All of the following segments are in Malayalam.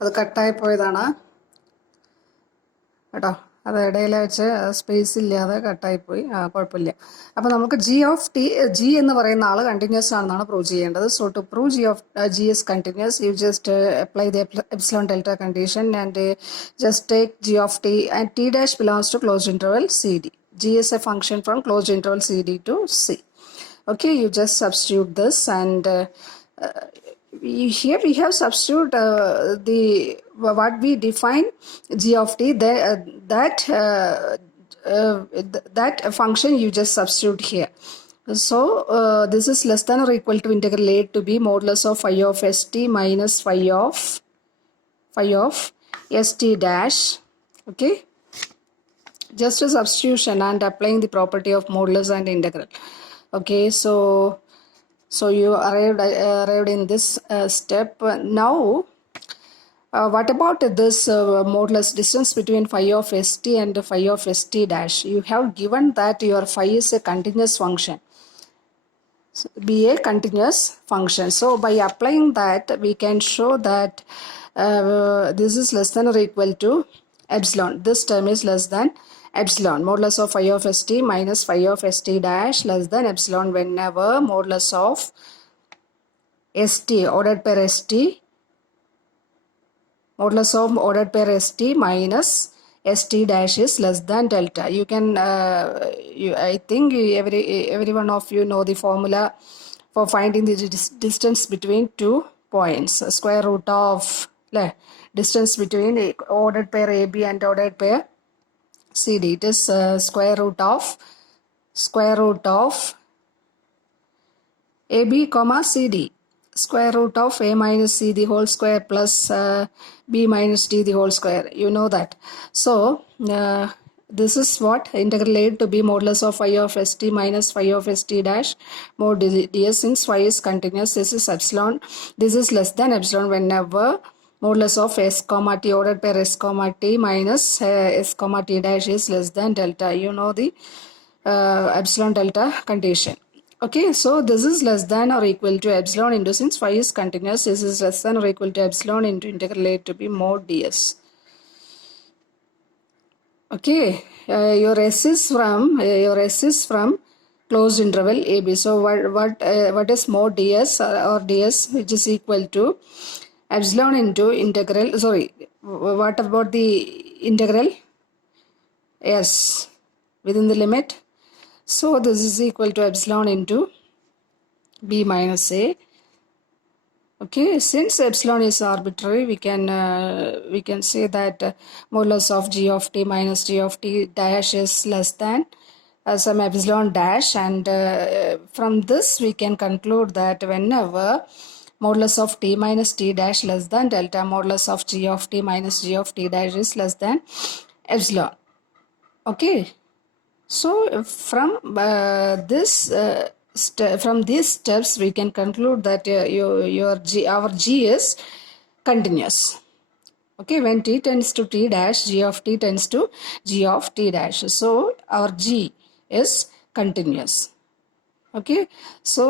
അത് കട്ടായി പോയതാണ് കേട്ടോ. അത് ഇടയിൽ വെച്ച് സ്പേസ് ഇല്ലാതെ കട്ടായിപ്പോയി. കുഴപ്പമില്ല. അപ്പോൾ നമുക്ക് ജി എന്ന് പറയുന്ന ആൾ കണ്ടിന്യൂസ് ആണെന്നാണ് പ്രൂവ് ചെയ്യേണ്ടത്. So to prove G is continuous, you just apply the epsilon delta condition and just take g of t, and t dash belongs to closed interval cd. G is a function from closed interval cd to c. Okay, you just substitute this, and here we have substitute what we define g of t, that function you just substitute here. So this is less than or equal to integral a to b modulus of phi of st minus phi of st dash. Okay, just a substitution and applying the property of modulus and integral. Okay, so you arrived in this step. Now what about this modulus distance between phi of st and phi of st dash? You have given that your phi is a continuous function, be a continuous function. So by applying that, we can show that this is less than or equal to epsilon. This term is less than epsilon. Modulus of phi of st minus phi of st dash less than epsilon whenever modulus of st ordered pair st, modulus of ordered pair st minus st dash is less than delta. You can I think every one of you know the formula for finding the distance between 2 points. Square root of distance between ordered pair AB and ordered pair CD. It is square root of AB comma CD, square root of a minus c the whole square plus b minus d the whole square. You know that. So this is what integral a to b modulus of phi of st minus phi of st dash mod ds. Since phi is continuous, this is epsilon. This is less than epsilon whenever modulus of s comma t ordered pair s comma t minus s comma t dash is less than delta. You know the epsilon delta condition. Okay, so this is less than or equal to epsilon into, since phi is continuous, this is less than or equal to epsilon into integral a to b mod ds. Okay, your s is from closed interval AB. So what is mod ds or ds, which is equal to epsilon into integral, sorry, what about the integral s within the limit? So this is equal to epsilon into b minus a. Okay, since epsilon is arbitrary, we can say that modulus of g of t minus g of t dash is less than some epsilon dash, and from this we can conclude that whenever modulus of t minus t dash less than delta, modulus of g of t minus g of t dash is less than epsilon. Okay, so from from these steps we can conclude that our g is continuous. Okay, when t tends to t dash, g of t tends to g of t dash. So our g is continuous. Okay, so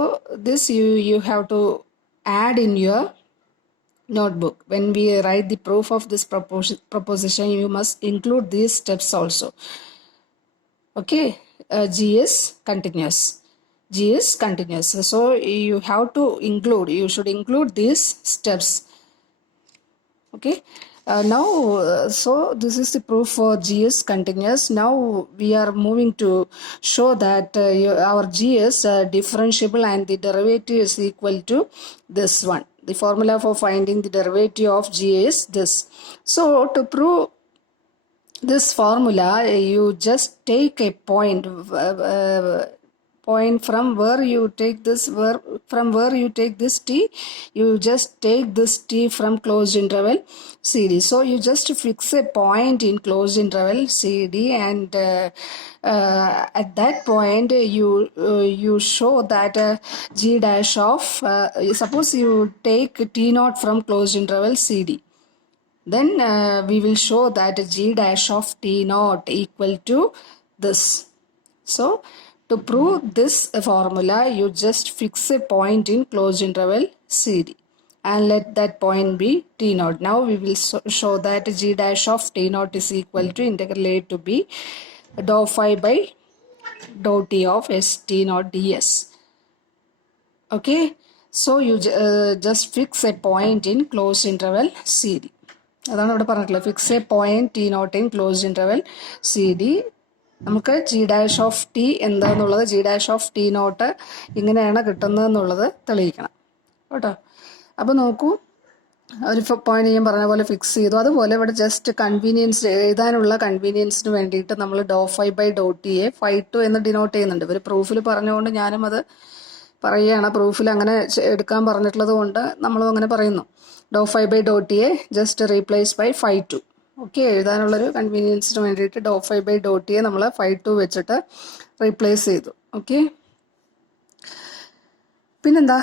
this you have to add in your notebook. When we write the proof of this proposition, you must include these steps also. Okay, g is continuous. G is continuous. So you have to you should include these steps. Okay, now so this is the proof for g is continuous. Now we are moving to show that our g is differentiable and the derivative is equal to this one. The formula for finding the derivative of g is this. So to prove this formula, you just take a point from where you take this t, you just take this t from closed interval CD. So you just fix a point in closed interval CD, and at that point you show that g dash of suppose you take t naught from closed interval CD. Then we will show that g dash of t naught equal to this. So to prove this formula, you just fix a point in closed interval CD. and let that point be t naught. Now we will show that g dash of t naught is equal to integral a to b dou phi by dou t of s t naught ds. Okay, so you just fix a point in closed interval cd. അതാണ് ഇവിടെ പറഞ്ഞിട്ടുള്ളത്. Fix a point T naught in closed interval C D. നമുക്ക് ജി ഡാഷ് ഓഫ് ടി എന്താന്നുള്ളത്, G dash of T naught ഇങ്ങനെയാണ് കിട്ടുന്നതെന്നുള്ളത് തെളിയിക്കണം കേട്ടോ. അപ്പോൾ നോക്കൂ, ഒരു പോയിന്റ് ഞാൻ പറഞ്ഞ പോലെ ഫിക്സ് ചെയ്തു. അതുപോലെ ഇവിടെ ജസ്റ്റ് കൺവീനിയൻസ്, എഴുതാനുള്ള കൺവീനിയൻസിന് വേണ്ടിയിട്ട് നമ്മൾ ഡോ ഫൈ ബൈ ഡോ ടിയെ ഫൈ ടു എന്ന് ഡിനോട്ട് ചെയ്യുന്നുണ്ട്. ഇവർ പ്രൂഫിൽ പറഞ്ഞുകൊണ്ട് ഞാനും അത് പറയുകയാണ്. പ്രൂഫിൽ അങ്ങനെ എടുക്കാൻ പറഞ്ഞിട്ടുള്ളത് കൊണ്ട് നമ്മളും അങ്ങനെ പറയുന്നു. ഡോ ഫൈ ബൈ ഡോ ടിയെ just replace by phi two. Okay, എഴുതാനുള്ളൊരു കൺവീനിയൻസിന് വേണ്ടിയിട്ട് ഡോ ഫൈ ബൈ ഡോ ടിയെ നമ്മൾ ഫൈ ടു വെച്ചിട്ട് റീപ്ലേസ് ചെയ്തു. ഓക്കെ, പിന്നെന്താ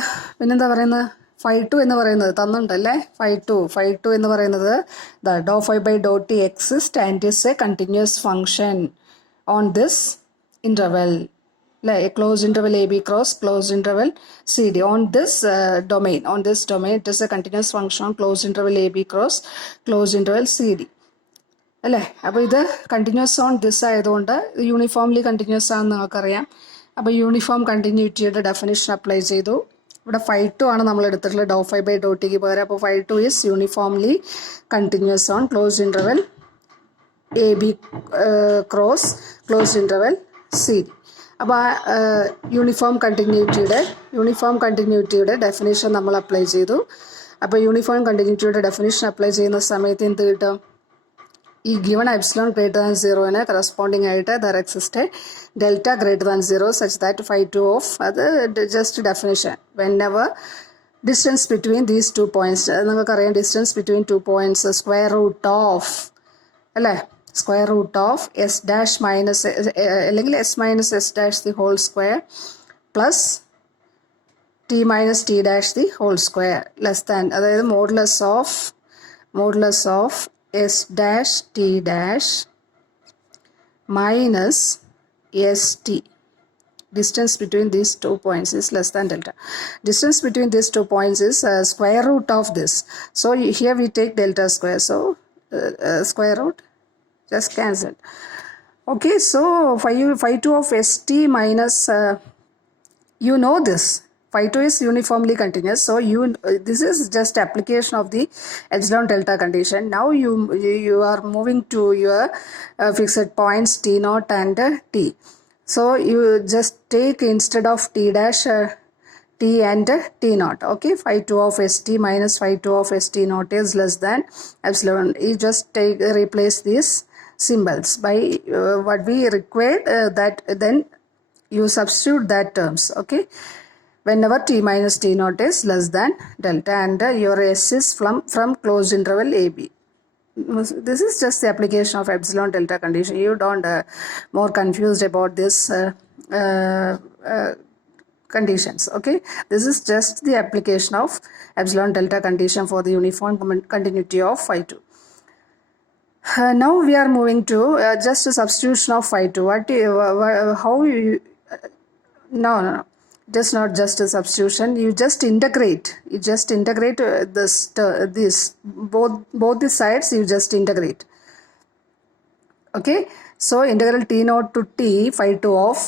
പറയുന്നത്, ഫൈ ടു എന്ന് പറയുന്നത് തന്നിട്ടുണ്ടല്ലേ. ഫൈ ടു എന്ന് പറയുന്നത് do phi by Dr T exist and is a continuous function on this interval. A closed interval AB cross closed interval CD on this domain it is a continuous function on closed interval AB cross closed interval CD അല്ലേ. അപ്പോൾ ഇത് കണ്ടിന്യൂസ് ഓൺ ദിസ് ആയതുകൊണ്ട് യൂണിഫോംലി കണ്ടിന്യൂസ് ആണെന്ന് നിങ്ങൾക്കറിയാം. അപ്പോൾ യൂണിഫോം കണ്ടിന്യൂറ്റിയുടെ ഡെഫിനിഷൻ അപ്ലൈ ചെയ്തു. ഇവിടെ ഫൈ ടു ആണ് നമ്മൾ എടുത്തിട്ടുള്ളത് ഡോ ഫൈ ബൈ ഡോ ടിക്ക് പകരം. അപ്പോൾ phi two is uniformly continuous on closed interval AB cross closed interval CD. അപ്പോൾ യൂണിഫോം കണ്ടിന്യൂറ്റിയുടെ ഡെഫിനേഷൻ നമ്മൾ അപ്ലൈ ചെയ്തു. അപ്പോൾ യൂണിഫോം കണ്ടിന്യൂറ്റിയുടെ ഡെഫിനേഷൻ അപ്ലൈ ചെയ്യുന്ന സമയത്ത് എന്ത് കിട്ടും, ഈ ഗിവൺ എപ്സിലോൺ ഗ്രേറ്റർ ദാൻ സീറോന് കറസ്പോണ്ടിങ് ആയിട്ട് there exist delta greater than zero such that phi two of, അത് just definition, whenever distance between these two points, നിങ്ങൾക്കറിയാം distance between two points square root of അല്ലേ, square root of S dash minus അല്ലെങ്കിൽ S minus S dash the whole square plus T minus T dash the whole square less than, അതായത് modulus of S dash T dash minus S T. Distance between these 2 points is less than delta. Distance between these 2 points is square root of this. So here we take delta square. So square root just cancelled. Okay, so phi 2 of st minus you know this phi 2 is uniformly continuous, so this is just application of the epsilon delta condition. Now you are moving to your fixed points t naught and t. So you just take instead of t dash t and t naught. Okay, phi 2 of st minus phi 2 of st naught is less than epsilon. You just replace these symbols by what we required, that then you substitute that terms. Okay, whenever t minus t naught is less than delta and your s is from closed interval AB. This is just the application of epsilon delta condition. You don't more confused about this conditions. Okay, this is just the application of epsilon delta condition for the uniform continuity of phi 2. Now we are moving to just a substitution of phi 2. How you no just not just a substitution, you just integrate this both the sides, you just integrate. Okay, so integral t naught to t phi 2 of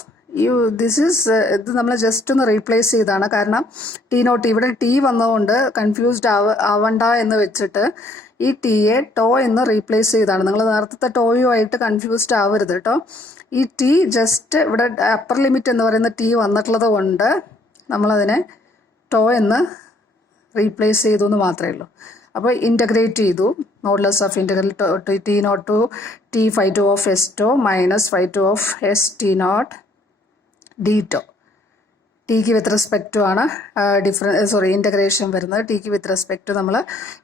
this is ഇത് നമ്മൾ ജസ്റ്റ് ഒന്ന് റീപ്ലേസ് ചെയ്താണ്. കാരണം ടി നോട്ട് ഇവിടെ ടി വന്നതുകൊണ്ട് കൺഫ്യൂസ്ഡ് ആവണ്ട എന്ന് വെച്ചിട്ട് ഈ ടിയെ ടോ എന്ന് റീപ്ലേസ് ചെയ്താണ്. നിങ്ങൾ നേരത്തെ ടോയുമായിട്ട് കൺഫ്യൂസ്ഡ് ആവരുത് കേട്ടോ. ഈ ടി ജസ്റ്റ് ഇവിടെ അപ്പർ ലിമിറ്റ് എന്ന് പറയുന്ന ടി വന്നിട്ടുള്ളത് കൊണ്ട് നമ്മളതിനെ ടോ എന്ന് റീപ്ലേസ് ചെയ്തു എന്ന് മാത്രമേ ഉള്ളൂ. അപ്പോൾ ഇൻ്റഗ്രേറ്റ് ചെയ്തു. Modulus of integral t naught to t phi 2 of s tau minus phi 2 of S T naught d tau. ടിക്ക് വിത്ത് റെസ്പെക്ട് ടു ആണ് ഇൻ്റഗ്രേഷൻ വരുന്നത്. ടിക്ക് വിത്ത് റെസ്പെക്ട് ടു നമ്മൾ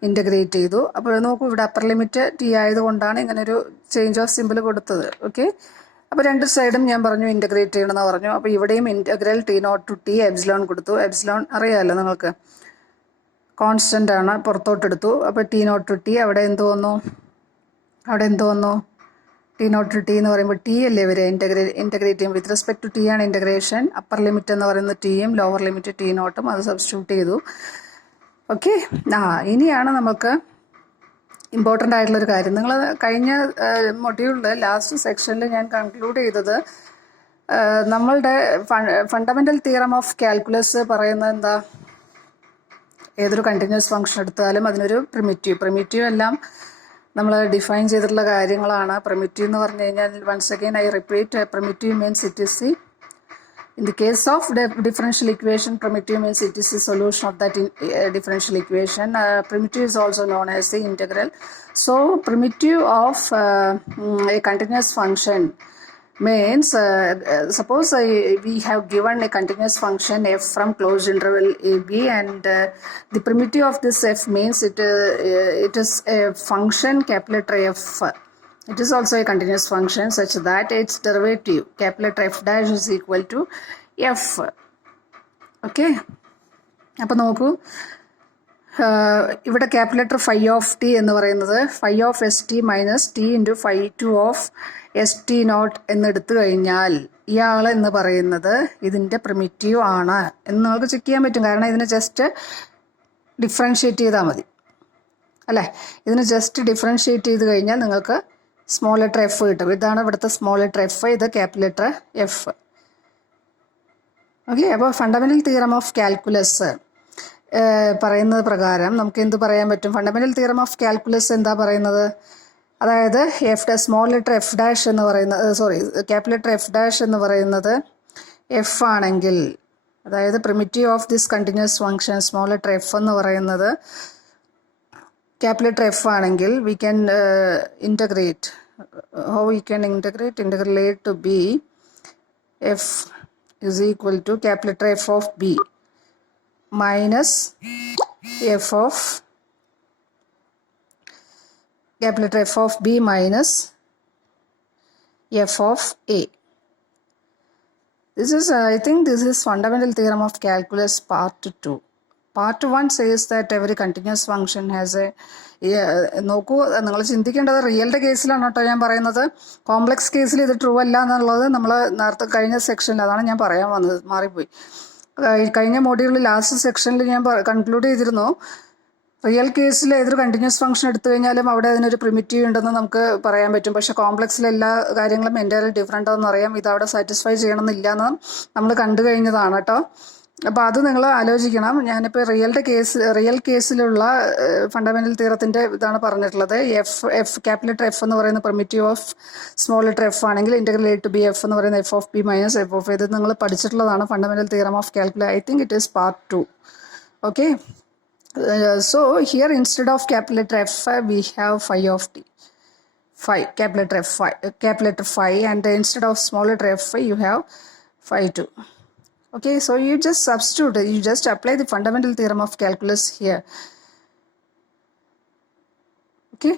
ഇൻ്റഗ്രേറ്റ് ചെയ്തു. അപ്പോൾ നോക്കൂ, ഇവിടെ അപ്പർ ലിമിറ്റ് ടി ആയതുകൊണ്ടാണ് ഇങ്ങനൊരു ചേഞ്ച് ഓഫ് സിമ്പിൾ കൊടുത്തത്. ഓക്കെ, അപ്പോൾ രണ്ട് സൈഡും ഞാൻ പറഞ്ഞു ഇൻ്റഗ്രേറ്റ് ചെയ്യണമെന്ന് പറഞ്ഞു. അപ്പോൾ ഇവിടെയും integral t naught to t epsilon കൊടുത്തു. എപ്സിലോൺ അറിയാമല്ലോ നിങ്ങൾക്ക്, കോൺസ്റ്റൻ്റ് ആണ്, പുറത്തോട്ടെടുത്തു. അപ്പോൾ ടി നോട്ട് ടു ടി അവിടെ എന്ത് വന്നു ടി നോട്ട് ടു ടി എന്ന് പറയുമ്പോൾ ടി അല്ലേ വരെ ഇൻ്റഗ്രേറ്റ് ചെയ്യും. വിത്ത് റെസ്പെക്ട് ടു ടി ആണ് ഇൻ്റഗ്രേഷൻ. അപ്പർ ലിമിറ്റ് എന്ന് പറയുന്നത് ടിയും ലോവർ ലിമിറ്റ് ടി നോട്ടും, അത് സബ്സ്റ്റിറ്റ്യൂട്ട് ചെയ്തു. ഓക്കെ. ഇനിയാണ് നമുക്ക് ഇമ്പോർട്ടൻ്റ് ആയിട്ടുള്ളൊരു കാര്യം. നിങ്ങൾ കഴിഞ്ഞ മൊഡ്യൂളിൽ ലാസ്റ്റ് സെക്ഷനിൽ ഞാൻ കൺക്ലൂഡ് ചെയ്തത് നമ്മളുടെ ഫണ്ടമെൻ്റൽ തിയറം ഓഫ് കാൽക്കുലസ് പറയുന്നത് എന്താ, ഏതൊരു കണ്ടിന്യൂസ് ഫംഗ്ഷൻ എടുത്താലും അതിനൊരു പ്രിമിറ്റീവ് എല്ലാം നമ്മൾ ഡിഫൈൻ ചെയ്തിട്ടുള്ള കാര്യങ്ങളാണ്. പ്രിമിറ്റീവ് എന്ന് പറഞ്ഞു കഴിഞ്ഞാൽ once again I repeat, primitive means it is in the case of differential equation, primitive means it is the solution of that differential equation. Primitive is also known as the integral. So primitive of a continuous function means suppose we have given a continuous function f from closed interval ab, and the primitive of this f means it is a function capital letter f. It is also a continuous function such that its derivative capital letter f dash is equal to f. Okay. അപ്പോൾ നോക്കൂ, ഇവിടെ capital letter phi of T എന്ന് പറയുന്നത് phi of S T minus T into phi two of S T naught എന്നെടുത്തു കഴിഞ്ഞാൽ ഇയാൾ എന്ന് പറയുന്നത് ഇതിൻ്റെ പ്രിമിറ്റീവ് ആണ് എന്ന് നമുക്ക് ചെക്ക് ചെയ്യാൻ പറ്റും. കാരണം ഇതിനെ ജസ്റ്റ് ഡിഫറൻഷ്യേറ്റ് ചെയ്താൽ മതി അല്ലേ. ഇതിന് ജസ്റ്റ് ഡിഫറൻഷ്യേറ്റ് ചെയ്ത് കഴിഞ്ഞാൽ നിങ്ങൾക്ക് സ്മോൾ ലെറ്റർ എഫ് കിട്ടും. ഇതാണ് ഇവിടുത്തെ സ്മോൾ ലെറ്റർ എഫ്, ഇത് ക്യാപിറ്റൽ ലെറ്റർ എഫ്. ഓക്കെ. അപ്പോൾ ഫണ്ടമെൻ്റൽ തിയറം ഓഫ് കാൽക്കുലസ് പറയുന്നത് പ്രകാരം നമുക്ക് എന്ത് പറയാൻ പറ്റും? ഫണ്ടമെൻ്റൽ തിയറം ഓഫ് കാൽക്കുലസ് എന്താ പറയുന്നത്? അതായത് സ്മോൾ ലെറ്റർ എഫ് ഡാഷ് എന്ന് പറയുന്നത്, ക്യാപിറ്റൽ ലെറ്റർ എഫ് ഡാഷ് എന്ന് പറയുന്നത് എഫ് ആണെങ്കിൽ, അതായത് primitive of this continuous function small letter F എന്ന് പറയുന്നത് ക്യാപിറ്റൽ ലെറ്റർ എഫ് ആണെങ്കിൽ we can integrate. How we can integrate? Integral a to b f is equal to capital letter f of b minus f of capital letter f of b minus f of a. This is I think this is fundamental theorem of calculus part 2. Part 1 says that every continuous function has a നോക്കൂ, നിങ്ങൾ ചിന്തിക്കേണ്ടത് റിയലിൻ്റെ കേസിലാണ് കേട്ടോ ഞാൻ പറയുന്നത്. കോംപ്ലക്സ് കേസിൽ ഇത് ട്രൂ അല്ല എന്നുള്ളത് നമ്മൾ നേരത്തെ കഴിഞ്ഞ സെക്ഷനിൽ അതാണ് ഞാൻ പറയാൻ വന്നത്, മാറിപ്പോയി. കഴിഞ്ഞ മോഡ്യൂളിൽ ലാസ്റ്റ് സെക്ഷനിൽ ഞാൻ കൺക്ലൂഡ് ചെയ്തിരുന്നു, റിയൽ കേസിൽ ഏതൊരു കണ്ടിന്യൂസ് ഫംഗ്ഷൻ എടുത്തു കഴിഞ്ഞാലും അവിടെ അതിനൊരു പ്രിമിറ്റീവ് ഉണ്ടെന്ന് നമുക്ക് പറയാൻ പറ്റും. പക്ഷേ കോംപ്ലക്സിലെ എല്ലാ കാര്യങ്ങളും എൻ്റയർലി ഡിഫറെൻ്റ് ആണെന്ന് അറിയാം. ഇത് അവിടെ സാറ്റിസ്ഫൈ ചെയ്യണമെന്നില്ല എന്ന് നമ്മൾ കണ്ടു കഴിഞ്ഞതാണ് കേട്ടോ. അപ്പോൾ അത് നിങ്ങൾ ആലോചിക്കണം. ഞാനിപ്പോൾ റിയൽ കേസിലുള്ള ഫണ്ടമെൻ്റൽ തിയറത്തിൻ്റെ ഇതാണ് പറഞ്ഞിട്ടുള്ളത്. ക്യാപിറ്റൽ ലെറ്റർ എഫ് എന്ന് പറയുന്ന primitive of small letter F ആണെങ്കിൽ integral A to B F എന്ന് പറയുന്ന F of B minus F of ഇത് നിങ്ങൾ പഠിച്ചിട്ടുള്ളതാണ് fundamental theorem of calculus. I think it is part 2. Okay. So here instead of capital letter f we have phi of t, capital letter phi, and instead of small letter f you have phi 2. Okay, so you just substitute, you just apply the fundamental theorem of calculus here. Okay,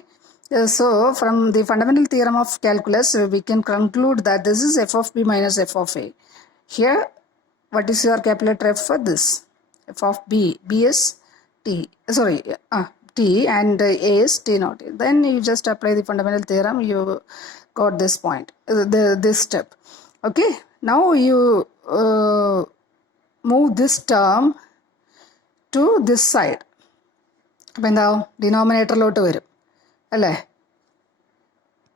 so from the fundamental theorem of calculus we can conclude that this is f of b minus f of a. Here what is your capital letter f for this? F of b is t, t, and a is t naught. Then you just apply the fundamental theorem, you got this point, this step. Okay, now you move this term to this side. അപ്പോൾ എന്താവും? ഡിനോമിനേറ്ററിലോട്ട് വരും അല്ലേ.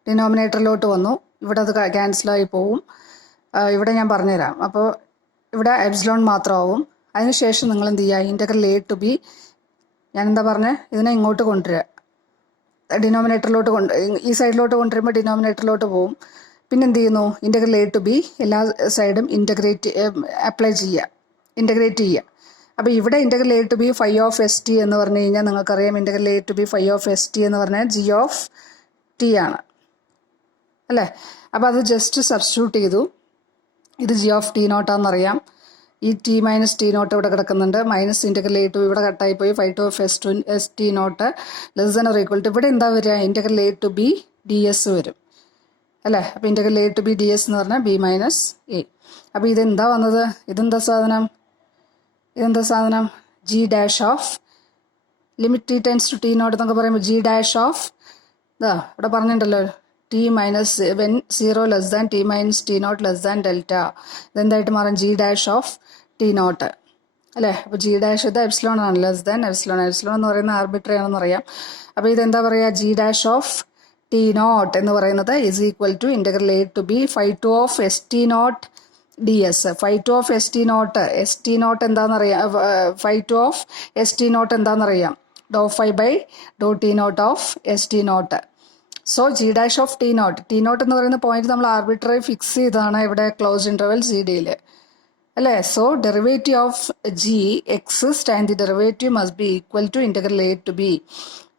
ഡിനോമിനേറ്ററിലോട്ട് വന്നു, ഇവിടെ അത് ക്യാൻസലായി പോവും. ഇവിടെ ഞാൻ പറഞ്ഞുതരാം. അപ്പോൾ ഇവിടെ എപ്സിലോൺ മാത്രമാവും. അതിനുശേഷം നിങ്ങൾ എന്ത് ചെയ്യുക? ഇൻ്റഗ്രൽ എ ടു ബി, ഞാൻ എന്താ പറഞ്ഞത്, ഇതിനെ ഇങ്ങോട്ട് കൊണ്ടുവരിക, ഡിനോമിനേറ്ററിലോട്ട് ഈ സൈഡിലോട്ട് കൊണ്ടുവരുമ്പോൾ ഡിനോമിനേറ്ററിലോട്ട് പോവും. പിന്നെ എന്ത് ചെയ്യുന്നു? ഇൻ്റഗ്രൽ എ ടു ബി എല്ലാ സൈഡും ഇൻ്റഗ്രേറ്റ് ചെയ്യുക. അപ്പോൾ ഇവിടെ integral A to B phi of S t എന്ന് പറഞ്ഞു കഴിഞ്ഞാൽ നിങ്ങൾക്കറിയാം integral A to B phi of S t എന്ന് പറഞ്ഞാൽ ജി ഓഫ് ടി ആണ് അല്ലേ. അപ്പോൾ അത് ജസ്റ്റ് സബ്സ്റ്റിറ്റ്യൂട്ട് ചെയ്തു. ഇത് ജി ഓഫ് ടി നോട്ടാണെന്നറിയാം. ഈ ടി മൈനസ് ടി നോട്ട് ഇവിടെ കിടക്കുന്നുണ്ട്. മൈനസ് ഇൻ്റഗ്രൽ എ ടു ഇവിടെ കട്ടായി പോയി. Phi two of S T naught less than or equal to, ഇവിടെ എന്താ വരിക? Integral A to b d s വരും അല്ലേ. അപ്പോൾ integral A to b d s എന്ന് പറഞ്ഞാൽ ബി മൈനസ് എ. അപ്പോൾ ഇതെന്താ വന്നത്? ഇതെന്താ സാധനം? G dash of limit T tends to T naught എന്നൊക്കെ പറയുമ്പോൾ ജി ഡാഷ് ഓഫ് ഇതാ ഇവിടെ പറഞ്ഞിട്ടുണ്ടല്ലോ, T minus when 0 less than T minus T naught less than delta. ഇതെന്തായിട്ട് മാറും? G dash of T naught അല്ലേ? അപ്പോൾ ജി ഡാഷ് ഇത് എപ്സിലോൺ ആണ്, ലെസ് ദാൻ എപ്സിലോൺ. എപ്സിലോൺ എന്ന് പറയുന്നത് ആർബിട്രറി ആണെന്ന് അറിയാം. അപ്പോൾ ഇതെന്താ പറയുക, G dash of T naught എന്ന് പറയുന്നത് is equal to integral A to B phi two of S T naught D S. Phi two of S T naught എന്താണെന്നറിയാം. Phi two of S T naught എന്താണെന്നറിയാം, do phi by Dr T naught of S T naught. So G dash of T naught എന്ന് പറയുന്ന പോയിന്റ് നമ്മൾ ആർബിട്രറി ഫിക്സ് ചെയ്താണ് ഇവിടെ ക്ലോസ് ഇന്റർവെൽ ജി ഡിയിൽ, അല്ലേ? So derivative of G exist and the derivative must be equal to integral A to b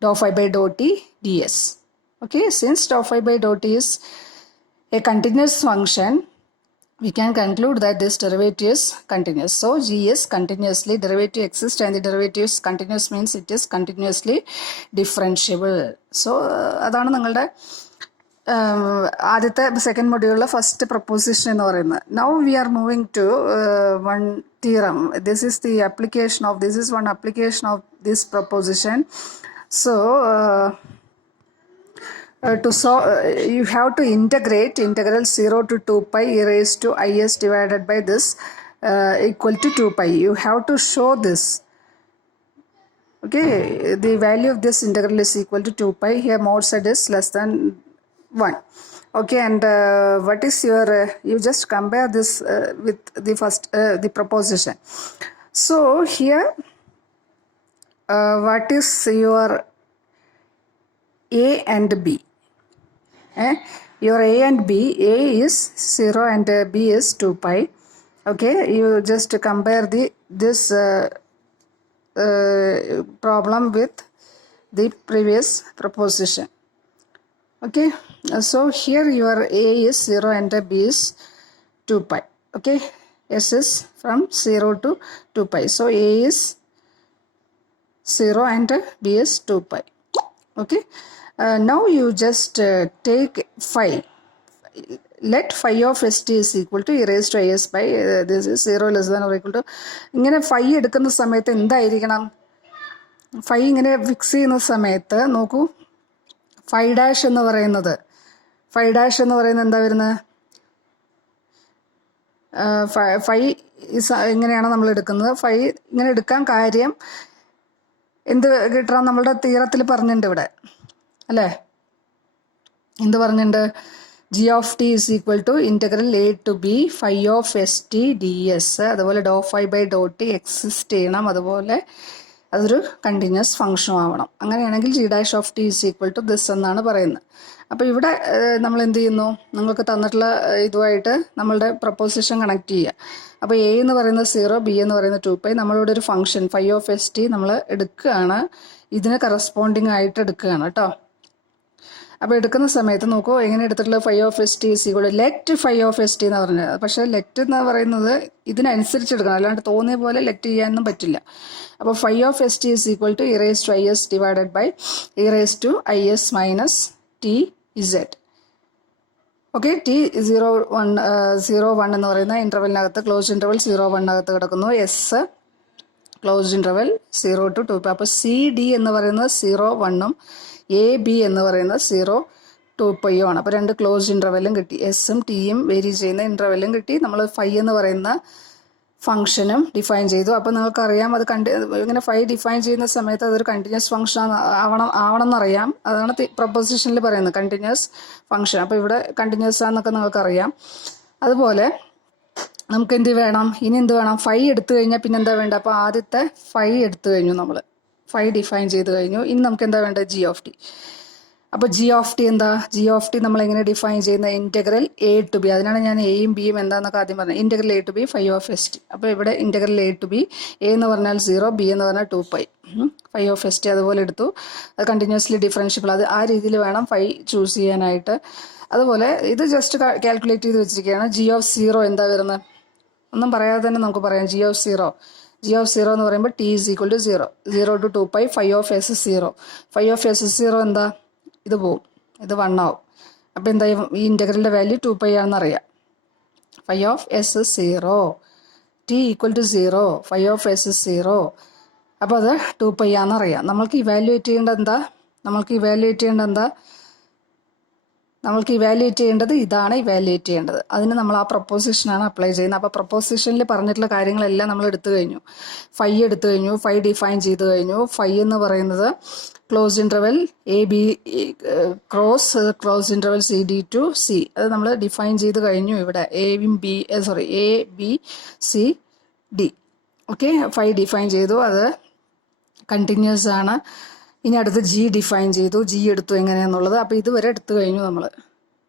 del phi by Dr t D s. Okay, since del phi by Dr t is a continuous function, we can conclude that this derivative is continuous. So g is continuously, derivative exists and the derivative is continuous means it is continuously differentiable. So അതാണ് നിങ്ങളുടെ ആദ്യത്തെ സെക്കൻഡ് മൊഡ്യൂളിലെ ഫസ്റ്റ് പ്രപ്പോസിഷൻ എന്ന് പറയുന്നത്. Now we are moving to one theorem. This is the application of this is one application of this proposition. So to solve, you have to integrate integral 0 to 2 pi e raised to is divided by this equal to 2 pi. You have to show this. Okay, the value of this integral is equal to 2 pi. Here mod z is less than 1. Okay, and what is your you just compare this with the first the proposition. So here what is your a and b? Your a and b, a is 0 and b is 2 pi. Okay, you just compare this problem with the previous proposition. Okay, so here your a is 0 and b is 2 pi. Okay, s is from 0 to 2 pi. So a is 0 and b is 2 pi. Okay, now you just take phi. Let phi of st is equal to e raised to is by this is 0 less than or equal to. ഇങ്ങനെ ഫൈ എടുക്കുന്ന സമയത്ത് എന്തായിരിക്കണം, ഫൈ ഇങ്ങനെ ഫിക്സ് ചെയ്യുന്ന സമയത്ത് നോക്കൂ, ഫൈ ഡാഷ് എന്ന് പറയുന്നത് എന്താ വരുന്നത്, ഫൈ ഇങ്ങനെയാണ് നമ്മൾ എടുക്കുന്നത്. ഫൈ ഇങ്ങനെ എടുക്കാൻ കാര്യം എന്ത് കിട്ടണം, നമ്മളുടെ തീരത്തിൽ പറഞ്ഞിട്ടുണ്ട് ഇവിടെ, അല്ലേ? എന്ത് പറഞ്ഞിട്ടുണ്ട്, G of T is equal to integral A to B phi of S T D S. അതുപോലെ do phi by Dr T exist ചെയ്യണം, അതുപോലെ അതൊരു കണ്ടിന്യൂസ് ഫംഗ്ഷൻ ആവണം. അങ്ങനെയാണെങ്കിൽ G dash of T is equal to this എന്നാണ് പറയുന്നത്. അപ്പോൾ ഇവിടെ നമ്മൾ എന്ത് ചെയ്യുന്നു, നിങ്ങൾക്ക് തന്നിട്ടുള്ള ഇതുമായിട്ട് നമ്മളുടെ പ്രപ്പോസിഷൻ കണക്ട് ചെയ്യുക. അപ്പോൾ എ എന്ന് പറയുന്നത് 0, ബി എന്ന് പറയുന്നത് 2 pi. നമ്മളിവിടെ ഒരു function phi of S T നമ്മൾ എടുക്കുകയാണ്, ഇതിന് കറസ്പോണ്ടിങ് ആയിട്ട് എടുക്കുകയാണ് കേട്ടോ. അപ്പോൾ എടുക്കുന്ന സമയത്ത് നോക്കൂ എങ്ങനെ എടുത്തിട്ടുള്ളത്, phi of S t is equal let phi of S t എന്ന് പറഞ്ഞത്. പക്ഷേ ലെറ്റ് എന്ന് പറയുന്നത് ഇതിനനുസരിച്ച് എടുക്കണം, അല്ലാണ്ട് തോന്നിയ പോലെ ലെറ്റ് ചെയ്യാനൊന്നും പറ്റില്ല. അപ്പോൾ phi of S t is equal to e raise to i s divided by e raise to i s minus t z. Okay, t 0,1 എന്ന് പറയുന്ന ഇൻ്റർവെലിനകത്ത്, ക്ലോസ് ഇൻ്റർവെൽ 0,1 കിടക്കുന്നു. S close interval 0 to 2 pi. അപ്പോൾ സി ഡി എന്ന് പറയുന്നത് 0,1 എ ബി എന്ന് പറയുന്നത് 0,2 pi ആണ്. അപ്പോൾ രണ്ട് ക്ലോസ് ഇൻ്റർവെല്ലും കിട്ടി, എസും ടിയും വേരി ചെയ്യുന്ന ഇൻ്റർവെല്ലും കിട്ടി. നമ്മൾ ഫൈ എന്ന് പറയുന്ന ഫംഗ്ഷനും ഡിഫൈൻ ചെയ്തു. അപ്പോൾ നിങ്ങൾക്കറിയാം അത് ഇങ്ങനെ ഫൈ ഡിഫൈൻ ചെയ്യുന്ന സമയത്ത് അതൊരു കണ്ടിന്യൂസ് ഫംഗ്ഷൻ ആവണം എന്നറിയാം. അതാണ് പ്രൊപ്പോസിഷനിൽ പറയുന്നത്, കണ്ടിന്യൂസ് ഫംഗ്ഷൻ. അപ്പോൾ ഇവിടെ കണ്ടിന്യൂസ് ആണെന്നൊക്കെ നിങ്ങൾക്കറിയാം. അതുപോലെ നമുക്ക് എന്ത് വേണം, ഇനി എന്ത് വേണം, ഫൈ എടുത്തു കഴിഞ്ഞാൽ പിന്നെ എന്താ വേണ്ട, അപ്പോൾ ആദ്യത്തെ ഫൈ എടുത്തു കഴിഞ്ഞു, നമ്മൾ ഫൈ ഡിഫൈൻ ചെയ്ത് കഴിഞ്ഞു. ഇനി നമുക്ക് എന്താ വേണ്ടത്, ജി ഓഫ് ടി. അപ്പോൾ ജി ഓഫ് ടി എന്താ, ജി ഓഫ് ടി നമ്മൾ എങ്ങനെ ഡിഫൈൻ ചെയ്യുന്ന, ഇൻ്റഗ്രൽ എ ടു ബി. അതിനാണ് ഞാൻ എയും ബിയും എന്താണെന്നൊക്കെ ആദ്യം പറഞ്ഞത്. Integral A to B phi of S t. അപ്പോൾ ഇവിടെ integral A to b, a എന്ന് പറഞ്ഞാൽ 0, ബി എന്ന് പറഞ്ഞാൽ 2 pi, phi of S t അതുപോലെ എടുത്തു. അത് കണ്ടിന്യൂസ്ലി ഡിഫറൻഷ്യബിൾ, അത് ആ രീതിയിൽ വേണം ഫൈ ചൂസ് ചെയ്യാനായിട്ട്. അതുപോലെ ഇത് ജസ്റ്റ് കാൽക്കുലേറ്റ് ചെയ്ത് വെച്ചിരിക്കുകയാണ്. ജി ഓഫ് 0 എന്താ വരുന്നത്, ഒന്നും പറയാതെ തന്നെ നമുക്ക് പറയാം. ജി ഓഫ് 0 എന്ന് പറയുമ്പോൾ t is equal to 0 to 2 pi phi of s 0. Phi of s 0 എന്താ, ഇത് പോവും, ഇത് 1 ആവും. അപ്പോൾ എന്താ, ഈ ഇൻ്റഗ്രലിൻ്റെ വാല്യൂ 2 pi ആണെന്ന് അറിയാം. Phi of s 0, t equal to 0, phi of s 0. അപ്പോൾ അത് 2 pi ആണെന്ന് അറിയാം. നമ്മൾക്ക് ഇവാലുവേറ്റ് ചെയ്യേണ്ടത് എന്താ, നമ്മൾക്ക് ഇവാലുവേറ്റ് ചെയ്യേണ്ടത് ഇതാണ് ഇവാലുവേറ്റ് ചെയ്യേണ്ടത്. അതിന് നമ്മൾ ആ പ്രൊപ്പോസിഷനാണ് അപ്ലൈ ചെയ്യുന്നത്. അപ്പോൾ പ്രൊപ്പോസിഷനിൽ പറഞ്ഞിട്ടുള്ള കാര്യങ്ങളെല്ലാം നമ്മൾ എടുത്തു കഴിഞ്ഞു. ഫൈ എടുത്തു കഴിഞ്ഞു, ഫൈ ഡിഫൈൻ ചെയ്ത് കഴിഞ്ഞു. ഫൈ എന്ന് പറയുന്നത് close interval A B close interval C D to C, അത് നമ്മൾ ഡിഫൈൻ ചെയ്ത് കഴിഞ്ഞു. ഇവിടെ A B C D. Okay, phi define ചെയ്തു, അത് കണ്ടിന്യൂസ് ആണ്. ഇനി അടുത്ത് ജി ഡിഫൈൻ ചെയ്തു, ജി എടുത്തു എങ്ങനെയാണെന്നുള്ളത്. അപ്പോൾ ഇതുവരെ എടുത്തു കഴിഞ്ഞു നമ്മൾ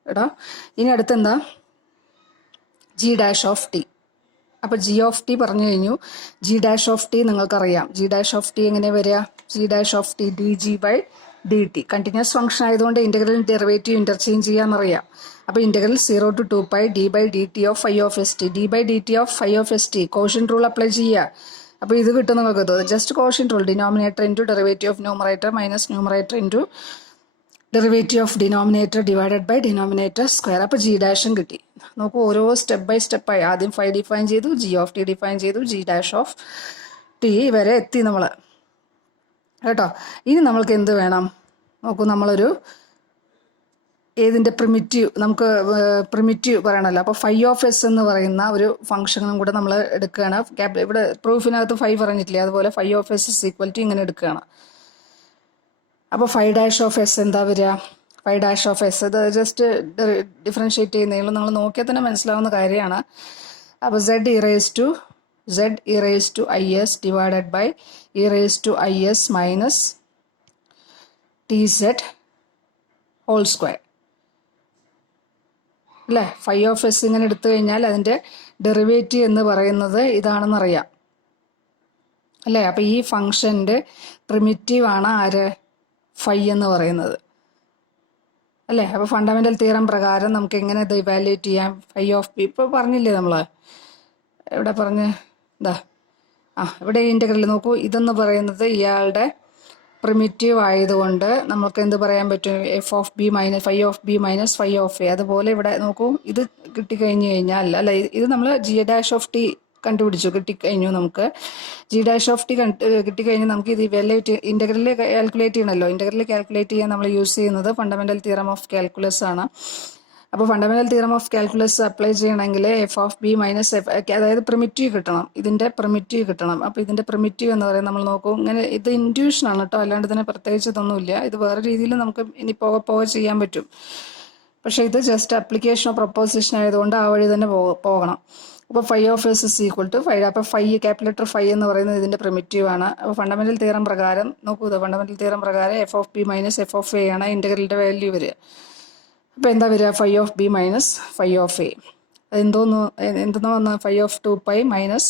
കേട്ടോ. ഇനി അടുത്ത് എന്താ, ജി ഡാഷ് ഓഫ് ടി. അപ്പോൾ ജി ഓഫ് ടി പറഞ്ഞു കഴിഞ്ഞു. ജി ഡാഷ് ഓഫ് ടി നിങ്ങൾക്കറിയാം. ജി ഡാഷ് ഓഫ് ടി എങ്ങനെ വരിക? G dash of T D G by D T. Continuous function ആയതുകൊണ്ട് ഇൻ്റഗ്രൽ ഡെറിവേറ്റീവ് ഇൻ്റർചേഞ്ച് ചെയ്യാമെന്നറിയാം. അപ്പോൾ integral 0 to 2π D by D T of phi of S T. D by D T of phi of S T quotient rule apply ചെയ്യുക. അപ്പോൾ ഇത് കിട്ടും നിങ്ങൾക്ക്. Just quotient rule, denominator into derivative of numerator minus numerator into derivative of denominator divided by denominator square. അപ്പോൾ ജി ഡാഷും കിട്ടി. നോക്കൂ, ഓരോ സ്റ്റെപ്പ് ബൈ സ്റ്റെപ്പായി. ആദ്യം ഫൈ ഡിഫൈൻ ചെയ്തു, ജി ഓഫ് ടി ഡിഫൈൻ ചെയ്തു, ജി ഡാഷ് ഓഫ് ടി വരെ എത്തി നമ്മൾ കേട്ടോ. ഇനി നമ്മൾക്ക് എന്ത് വേണം നോക്കൂ, നമ്മളൊരു ഏതിൻ്റെ പ്രിമിറ്റീവ്, നമുക്ക് പ്രിമിറ്റീവ് പറയണമല്ലോ. അപ്പോൾ ഫൈ ഓഫ് എസ് എന്ന് പറയുന്ന ഒരു ഫംഗ്ഷനും കൂടെ നമ്മൾ എടുക്കുകയാണ്. ഇവിടെ പ്രൂഫിനകത്ത് ഫൈ പറഞ്ഞിട്ടില്ലേ, അതുപോലെ phi of s is equal to ഇങ്ങനെ എടുക്കുകയാണ്. അപ്പോൾ ഫൈ ഡാഷ് ഓഫ് എസ് എന്താ വരിക? ഫൈ ഡാഷ് ഓഫ് എസ് ഇത് ജസ്റ്റ് ഡിഫറൻഷ്യേറ്റ് ചെയ്യുന്നതിലും നിങ്ങൾ നോക്കിയാൽ തന്നെ മനസ്സിലാവുന്ന കാര്യമാണ്. അപ്പോൾ z e raise to i s divided by e raise to i s minus t z whole square അല്ലേ. ഫൈ ഓഫ് എസ് ഇങ്ങനെ എടുത്തു കഴിഞ്ഞാൽ അതിൻ്റെ ഡെറിവേറ്റീവ് എന്ന് പറയുന്നത് ഇതാണെന്നറിയാം അല്ലേ. അപ്പോൾ ഈ ഫംഗ്ഷൻ്റെ പ്രിമിറ്റീവ് ആണ് ആര്? ഫൈ എന്ന് പറയുന്നത് അല്ലേ. അപ്പോൾ ഫണ്ടമെൻ്റൽ തിയറം പ്രകാരം നമുക്ക് എങ്ങനെ ഇത് ഇവാലുവേറ്റ് ചെയ്യാം? ഫൈ ഓഫ് പി ഇപ്പോൾ പറഞ്ഞില്ലേ നമ്മൾ, ഇവിടെ പറഞ്ഞ് എന്താ ഇവിടെ ഇൻ്റഗ്രൽ നോക്കൂ. ഇതെന്ന് പറയുന്നത് ഇയാളുടെ പ്രിമിറ്റീവ് ആയതുകൊണ്ട് നമുക്ക് എന്ത് പറയാൻ പറ്റും? F of B minus phi of B minus phi of A. അതുപോലെ ഇവിടെ നോക്കൂ, ഇത് കിട്ടിക്കഴിഞ്ഞ് കഴിഞ്ഞാൽ അല്ല, ഇത് നമ്മൾ ജി ഡാഷ് ഓഫ് ടി കണ്ടുപിടിച്ചു, കിട്ടിക്കഴിഞ്ഞു. നമുക്ക് ജി ഡാഷ് ഓഫ് ടി കിട്ടിക്കഴിഞ്ഞ് നമുക്ക് ഇത് ഇവാലുവേറ്റ് ഇൻ്റഗ്രൽ കാൽക്കുലേറ്റ് ചെയ്യണമല്ലോ. ഇൻ്റഗ്രൽ കാൽക്കുലേറ്റ് ചെയ്യാൻ നമ്മൾ യൂസ് ചെയ്യുന്നത് ഫണ്ടമെൻ്റൽ തിയറം ഓഫ് കാൽക്കുലസ് ആണ്. അപ്പോൾ fundamental theorem of calculus apply ചെയ്യണമെങ്കിൽ F of B minus F, അതായത് പ്രിമിറ്റീവ് കിട്ടണം, ഇതിൻ്റെ പ്രിമിറ്റീവ് കിട്ടണം. അപ്പോൾ ഇതിൻ്റെ പ്രിമിറ്റീവ് എന്ന് പറയുന്നത് നമ്മൾ നോക്കും ഇങ്ങനെ, ഇത് ഇൻഡ്യൂഷനാണ് കേട്ടോ, അല്ലാണ്ട് ഇതിനെ പ്രത്യേകിച്ച് ഇതൊന്നുമില്ല. ഇത് വേറെ രീതിയിൽ നമുക്ക് ഇനി പോകെ ചെയ്യാൻ പറ്റും. പക്ഷേ ഇത് ജസ്റ്റ് അപ്ലിക്കേഷനോ പ്രൊപ്പോസിഷൻ ആയതുകൊണ്ട് ആ വഴി തന്നെ പോകണം. അപ്പോൾ phi of s is equal to phi. അപ്പോൾ ഫൈ ക്യാപിറ്റൽ ഫൈ എന്ന് പറയുന്നത് ഇതിൻ്റെ പ്രിമിറ്റീവ് ആണ്. അപ്പോൾ ഫണ്ടമെൻ്റൽ തിയറം പ്രകാരം നോക്കൂ, ഫണ്ടമെൻ്റൽ തിയറം പ്രകാരം F of B minus F of A ആണ് ഇൻ്റഗ്രലിൻ്റെ വാല്യൂ വരിക. അപ്പോൾ എന്താ വരിക? Phi of B minus phi of A. എന്തെന്ന് വന്നാൽ phi of 2π minus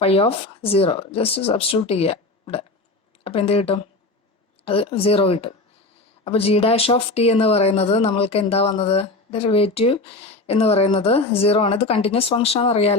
phi of 0. Just substitute ചെയ്യുക ഇവിടെ. അപ്പോൾ എന്ത് കിട്ടും? അത് 0 കിട്ടും. അപ്പോൾ ജി ഡാഷ് ഓഫ് ടി എന്ന് പറയുന്നത് നമ്മൾക്ക് എന്താ വന്നത്? ഡെറിവേറ്റീവ് എന്ന് പറയുന്നത് 0 ആണ്. ഇത് കണ്ടിന്യൂസ് ഫംഗ്ഷൻ ആണെന്ന് അറിയാലോ.